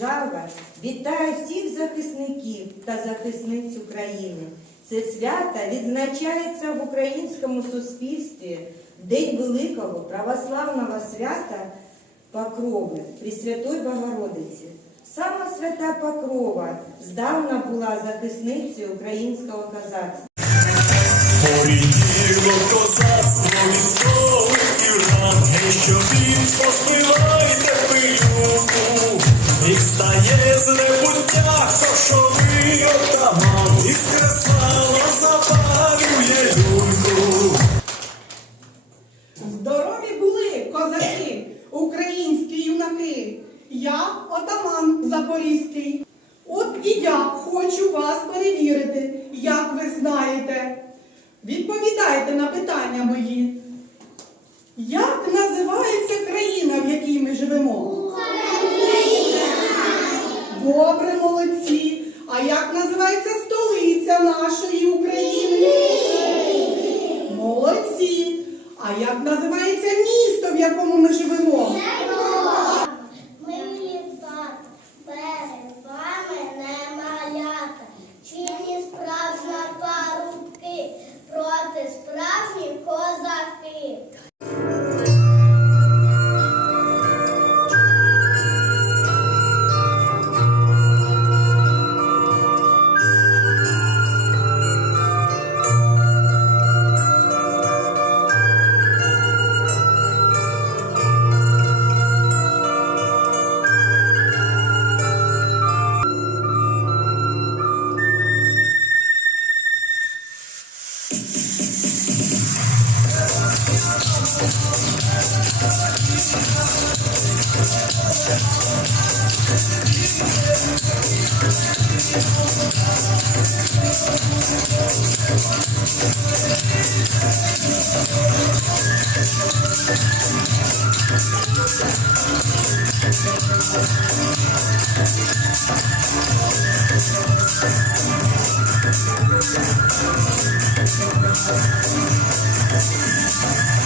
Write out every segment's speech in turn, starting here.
Держава вітає всіх захисників та захисниць України. Це свято відзначається в українському суспільстві День Великого православного свята Покрови Пресвятої Богородиці. Сама свята Покрова здавна була захисницею українського козацтва. Поріділо козацтво військових рани, що він пилюку, і стає з небуття, що отаман, і скреслало запалює люльку. Здорові були козаки, українські юнаки. Я отаман Запорізький. От і я хочу вас перевірити, як ви знаєте. Відповідайте на питання мої. Як називається місто, в якому ми живемо? Thank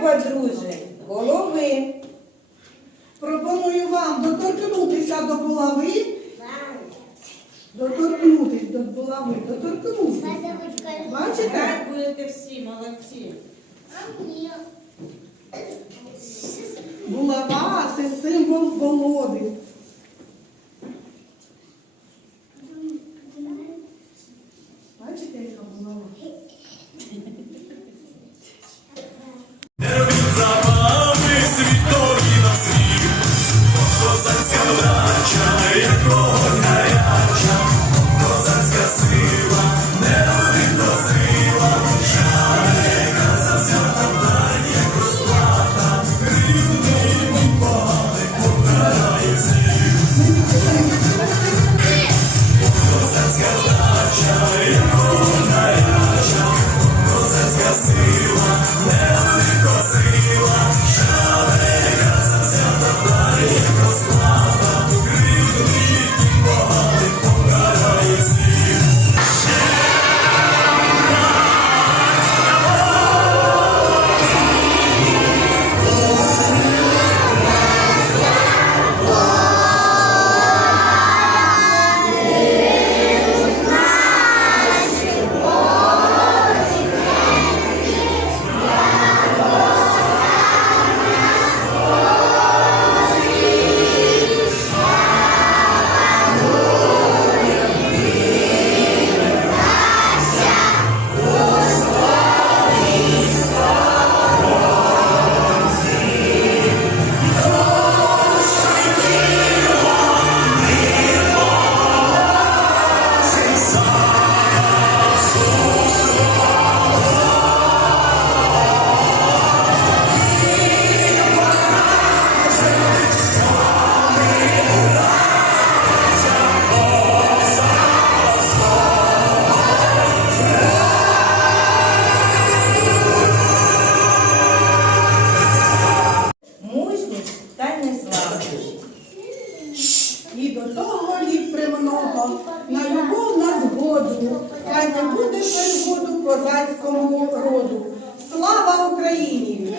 треба, друже, голови. Пропоную вам доторкнутися до булави. Доторкнутись до булави, доторкнутися. Бачите? Будете всі молодці. Булава це символ володи. Бачите, яка булава? До того літ премного, на любов на згоду, хай не буде переводу козацькому роду. Слава Україні!